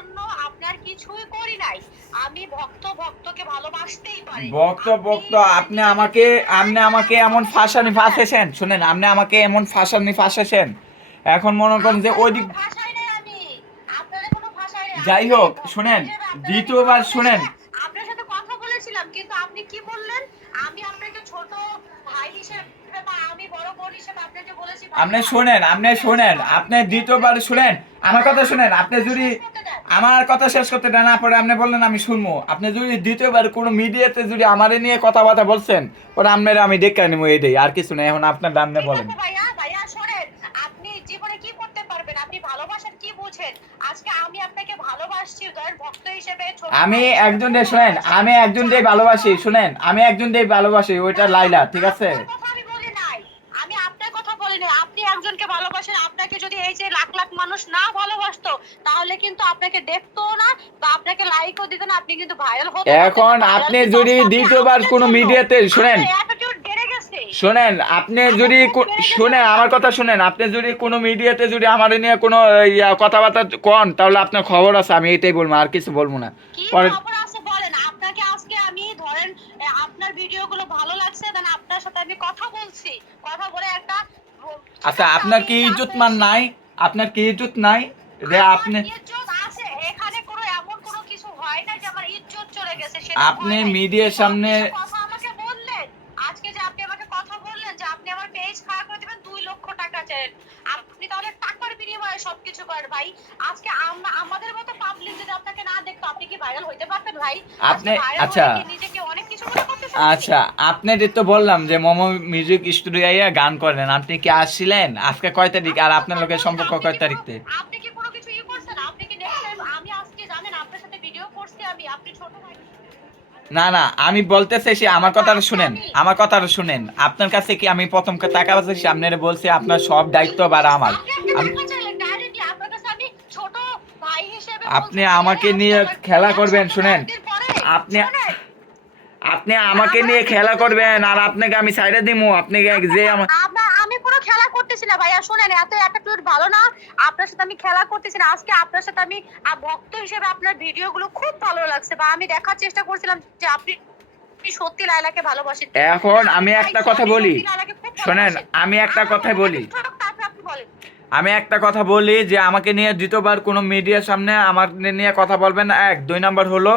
জন্য আপনার কিছুই করি নাই। আমি ভক্ত ভক্তকে ভালোবাসতেই পারি। ভক্ত ভক্ত আপনি আমাকে আপনি আমাকে এমন ফাঁসানি ফাঁসেছেন শুনেন আপনি আমাকে এমন ফাঁসানি ফাঁসেছেন এখন মনে করেন যে ওই দিক যাই হোক, শুনেন, দ্বিতীয়বার শুনেন। আপনার সাথে কথা বলেছিলাম কিন্তু আপনি কি বললেন? আমি আপনাকে ছোট ভাই হিসেবে আপনি শুনেন আপনি শুনেন আপনি দ্বিতীয়বার শুনেন। আমার কথা শুনেন আপনি যদি আমার কথা শেষ করতে না পরে আপনি বললেন আমি শুনব। আপনি যদি দ্বিতীয়বার কোনো মিডিয়াতে যদি আমারে নিয়ে কথাবার্তা বলছেন পরে আপনার আমি দেখে নেব এটাই আর কিছু না এখন আপনার ঠিক বলেন। আছে ভাইয়া ভাইয়া শোনেন আপনি জীবনে কি করতে পারবেন? আপনি ভালোবাসার কি বুঝেন? আজকে আমি আপনাকে ভালোবাসছি ভক্ত হিসেবে আমি একজন শুনেন আমি একজন দিয়ে ভালোবাসি শুনেন আমি একজন দিয়ে ভালোবাসি ওইটা লাইলা ঠিক আছে আপনার কথা আমি বলি নাই আমি আপনার কথা বলি নাই আপনি একজনকে ভালোবাসেন আপনাকে যদি এই যে লাখ লাখ মানুষ না ভালোবাসতো তাহলে কিন্তু আপনাকে দেখতো না বা আপনাকে লাইকও দিত না আপনি কিন্তু ভাইরাল হতে এখন আপনি যদি দ্বিতীয়বার কোনো মিডিয়াতে শুনেন শোনেন আপনি যদি শুনেন আমার কথা শুনেন আপনি যদি কোনো মিডিয়াতে যদি আমার নিয়ে কোনো কথাবার্তা কন তাহলে আপনার খবর আছে আমি এটাই বলব আর কিছু বলব না। পরে বলেন? আপনাকে আজকে আমি ধরেন এ, আপনার ভিডিওগুলো ভালো লাগছে দেন আপনার সাথে আমি কথা বলছি। কথা বলে একটা আচ্ছা আপনার কি ইজ্জত মান নাই? আপনার কি ইজ্জত নাই? যে আপনি আপনি মিডিয়ার সামনে আপনি কথা আমাকে বললেন। আজকে যে আপনি আমাকে কথা বললেন যে আপনি আমার পেজ খারাপ করে দিবেন দুই লক্ষ টাকা চান আপনি তাহলে টাকার বিনিময়ে সবকিছু করেন ভাই। আজকে আমাদের মতো পাবলিক যদি আপনাকে না দেখতো আপনি কি ভাইরাল হইতে পারতেন ভাই? আপনি- আচ্ছা। হয়ে কি নিজেকে অনেক কিছু মনে করতেছেন আচ্ছা আপনাদের তো বললাম যে মোমো মিউজিক স্টুডিও আইয়া গান করেন আপনি কি আসছিলেন? আজকে কয় তারিখ? আর আপনার লোকের সম্পর্ক কয় তারিখতে? আপনি কি কোনো কিছু ই করছেন? আপনি কি দেখছেন আমি আজকে জানেন আপনার সাথে ভিডিও করছি আমি আপনি ছোট না না আমি বলতে চাইছি আমার কথাটা শুনেন আমার কথাটা শুনেন। আপনার কাছে কি আমি প্রথম টাকা পাচ্ছি আপনারা বলছি আপনার সব দায়িত্ব আর আমার? আপনি আমাকে নিয়ে খেলা করবেন, শুনেন। আপনি- আপনি আমাকে নিয়ে খেলা করবেন আর আপনাকে আমি সাইডে দিমু। আপনি যে আমার আমি কোনো খেলা করতেছি না ভাইয়া শুনেন এত অ্যাটিটিউড ভালো না। আপনার সাথে আমি খেলা করতেছি না। আজকে আপনার সাথে আমি ভক্ত হিসেবে আপনার ভিডিওগুলো খুব ভালো লাগছে বা আমি দেখার চেষ্টা করছিলাম যে আপনি সত্যি লাইলাকে ভালোবাসেন। এখন আমি একটা কথা বলি। শোনেন আমি একটা কথা বলি শোনাক, তারপর আপনি বলেন আমি একটা কথা বলি যে আমাকে নিয়ে দ্বিতীয়বার কোনো মিডিয়ার সামনে আমার নিয়ে কথা বলবেন এক দুই নম্বর হলো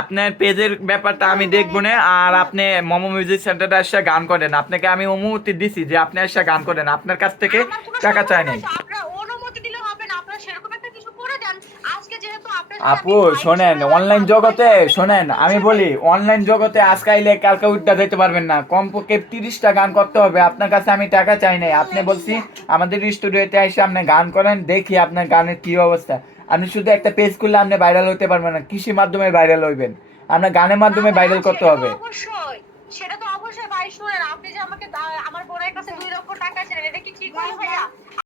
আপনার পেজের ব্যাপারটা আমি দেখব না আর আপনি মোমো মিউজিক সেন্টারে এসে গান করেন। আপনাকে আমি অনুমতি দিছি যে আপনি এসে গান করেন। আপনার কাছ থেকে টাকা চাই নাই নেই। আপনার অনুমতি দিলে হবে না আপনার সেরকম একটা কিছু করে দেন আজকে যেহেতু আপনার সাথে আপু শোনেন অনলাইন জগতে শোনেন আমি বলি অনলাইন জগতে আজকে আইলে কালকে উঠতে যেতে পারবেন না। কমপক্ষে তিরিশটা গান করতে হবে। আপনার কাছে আমি টাকা চাই নাই। আপনি বলছি আমাদের স্টুডিওতে এসে আপনি গান করেন দেখি আপনার গানের কি অবস্থা। আপনি শুধু একটা পেজ করলে আপনি ভাইরাল হতে পারবেন না। কৃষির মাধ্যমে ভাইরাল হইবেন। আপনার গানের মাধ্যমে ভাইরাল করতে হবে। অবশ্যই। সেটা তো অবশ্যই। ভাই শুনেন আপনি যে আমাকে আমার বোনের কাছে দুই লক্ষ টাকা ছিলেন এটা কি ঠিক হলো ভাইয়া?